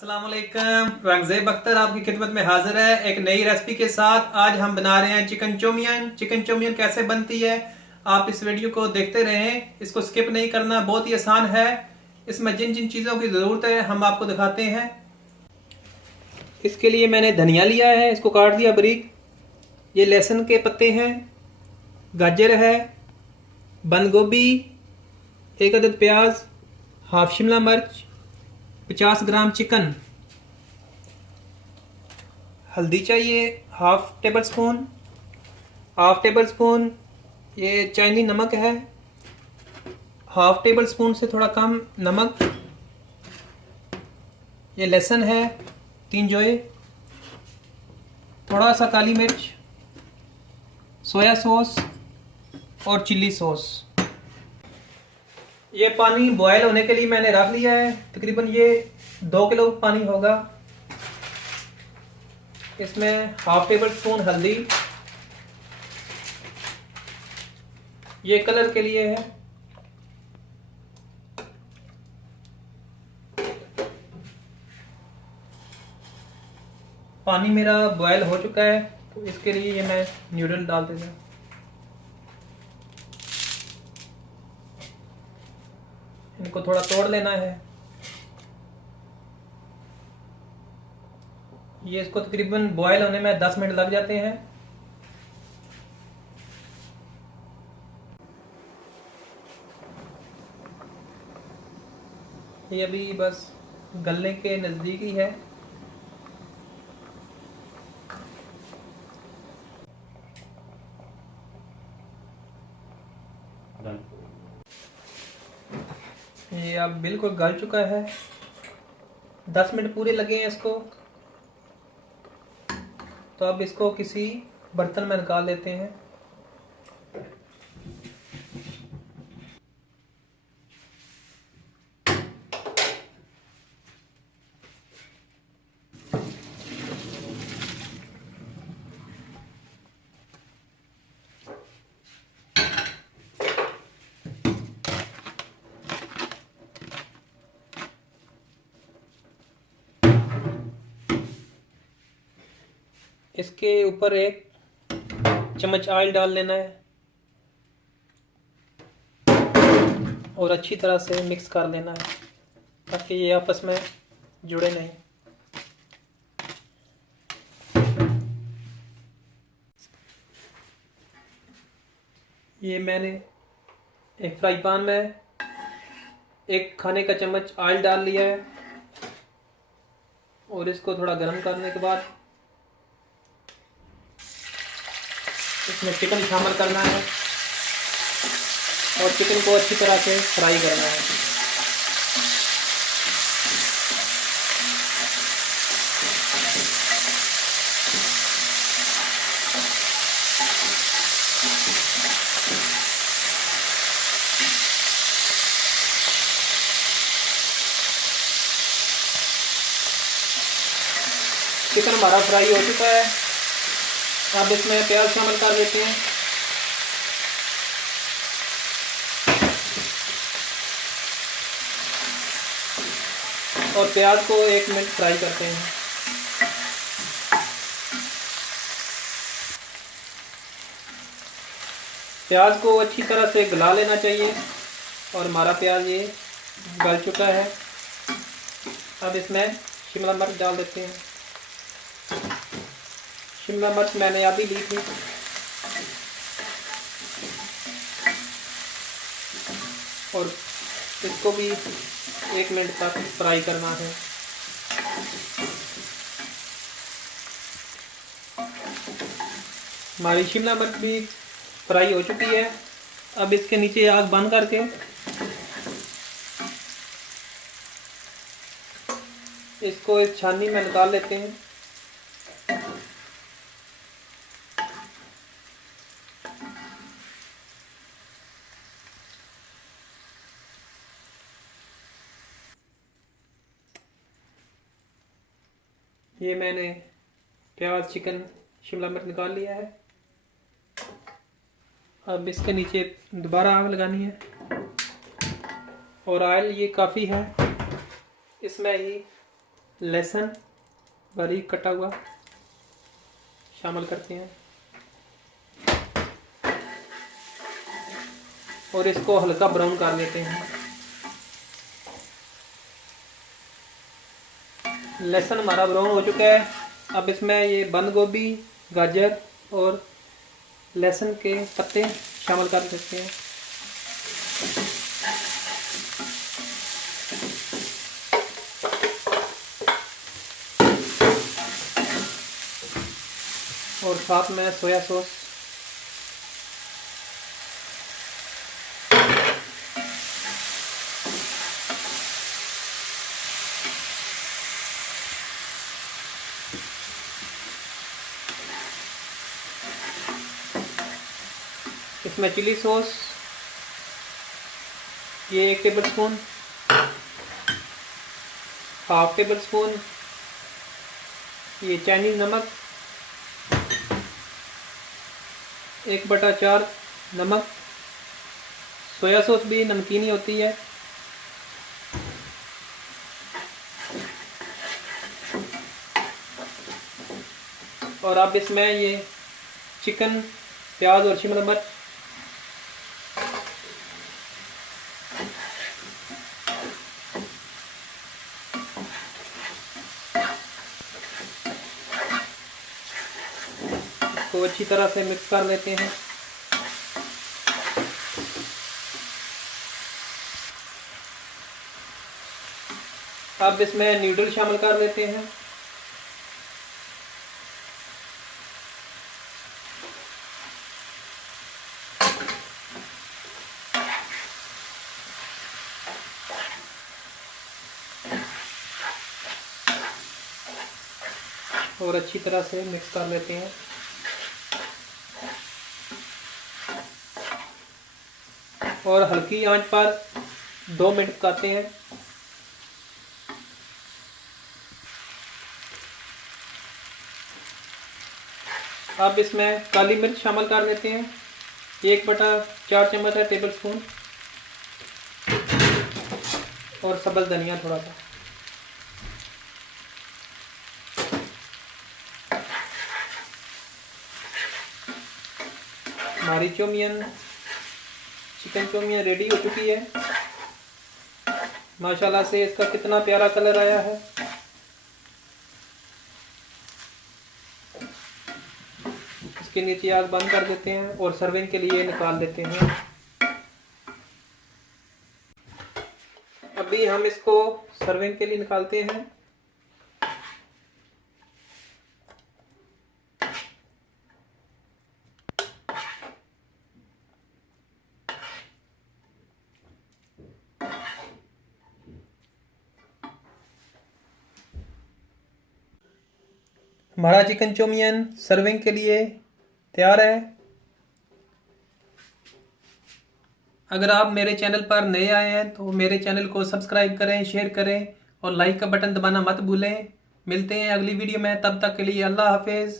अस्सलाम वालेकुम। रंगज़ेब अख्तर आपकी खिदमत में हाजिर है एक नई रेसिपी के साथ। आज हम बना रहे हैं चिकन चौमियन। चिकन चौमियन कैसे बनती है आप इस वीडियो को देखते रहें, इसको स्किप नहीं करना, बहुत ही आसान है। इसमें जिन जिन चीज़ों की ज़रूरत है हम आपको दिखाते हैं। इसके लिए मैंने धनिया लिया है, इसको काट दिया बारीक। ये लहसुन के पत्ते हैं, गाजर है, बंद गोभी, एक अदद प्याज, हाफ शिमला मिर्च, 50 ग्राम चिकन, हल्दी चाहिए हाफ टेबल स्पून, ये चाइनीज नमक है, हाफ टेबल स्पून से थोड़ा कम नमक, ये लहसुन है 3 जोए, थोड़ा सा काली मिर्च, सोया सॉस और चिल्ली सॉस। ये पानी बॉयल होने के लिए मैंने रख लिया है, तकरीबन ये 2 किलो पानी होगा। इसमें हाफ टेबल स्पून हल्दी, ये कलर के लिए है। पानी मेरा बॉयल हो चुका है तो इसके लिए ये मैं नूडल डाल देता हूँ। इनको थोड़ा तोड़ लेना है। ये इसको तकरीबन बॉयल होने में 10 मिनट लग जाते हैं। ये अभी बस गलने के नज़दीक ही है। ये अब बिल्कुल गल चुका है। 10 मिनट पूरे लगे हैं इसको। तो अब इसको किसी बर्तन में निकाल लेते हैं। इसके ऊपर 1 चम्मच ऑयल डाल लेना है और अच्छी तरह से मिक्स कर लेना है ताकि ये आपस में जुड़े नहीं। ये मैंने एक फ्राई पैन में 1 खाने का चम्मच ऑयल डाल लिया है और इसको थोड़ा गर्म करने के बाद इसमें चिकन शामिल करना है और चिकन को अच्छी तरह से फ्राई करना है। चिकन हमारा फ्राई हो चुका है। अब इसमें प्याज शामिल कर देते हैं। और प्याज को 1 मिनट फ्राई करते हैं। प्याज को अच्छी तरह से गला लेना चाहिए और हमारा प्याज ये गल चुका है। अब इसमें शिमला मिर्च डाल देते हैं। शिमला मिर्च मैंने अभी ली थी। और इसको भी 1 मिनट तक फ्राई करना है। हमारी शिमला मिर्च भी फ्राई हो चुकी है। अब इसके नीचे आग बंद करके इसको इस छाननी में निकाल लेते हैं। ये मैंने प्याज, चिकन, शिमला मिर्च निकाल लिया है। अब इसके नीचे दोबारा आग लगानी है और ऑयल ये काफ़ी है, इसमें ही लहसुन बारीक कटा हुआ शामिल करते हैं और इसको हल्का ब्राउन कर लेते हैं। लहसुन हमारा ब्राउन हो चुका है। अब इसमें ये बंद गोभी, गाजर और लहसुन के पत्ते शामिल कर सकते हैं। और साथ में सोया सॉस, इसमें चिली सॉस ये 1 table spoon, half table spoon ये चाइनीज नमक, 1/4 नमक। सोया सॉस भी नमकीनी होती है। और अब इसमें ये चिकन, प्याज और शिमला मिर्च को अच्छी तरह से मिक्स कर लेते हैं। अब इसमें नूडल शामिल कर लेते हैं। और अच्छी तरह से मिक्स कर लेते हैं। और हल्की आंच पर 2 मिनट पकाते हैं। अब इसमें काली मिर्च शामिल कर लेते हैं। 1/4 चम्मच है टेबल स्पून। और सब्ज़ धनिया थोड़ा सा। हमारी चौमियन, चिकन चौमियन रेडी हो चुकी है। माशाल्लाह से इसका कितना प्यारा कलर आया है। इसके नीचे आग बंद कर देते हैं और सर्विंग के लिए निकाल देते हैं। अभी हम इसको सर्विंग के लिए निकालते हैं। हमारा चिकन चौमियन सर्विंग के लिए तैयार है। अगर आप मेरे चैनल पर नए आए हैं तो मेरे चैनल को सब्सक्राइब करें, शेयर करें और लाइक का बटन दबाना मत भूलें। मिलते हैं अगली वीडियो में, तब तक के लिए अल्लाह हाफिज़।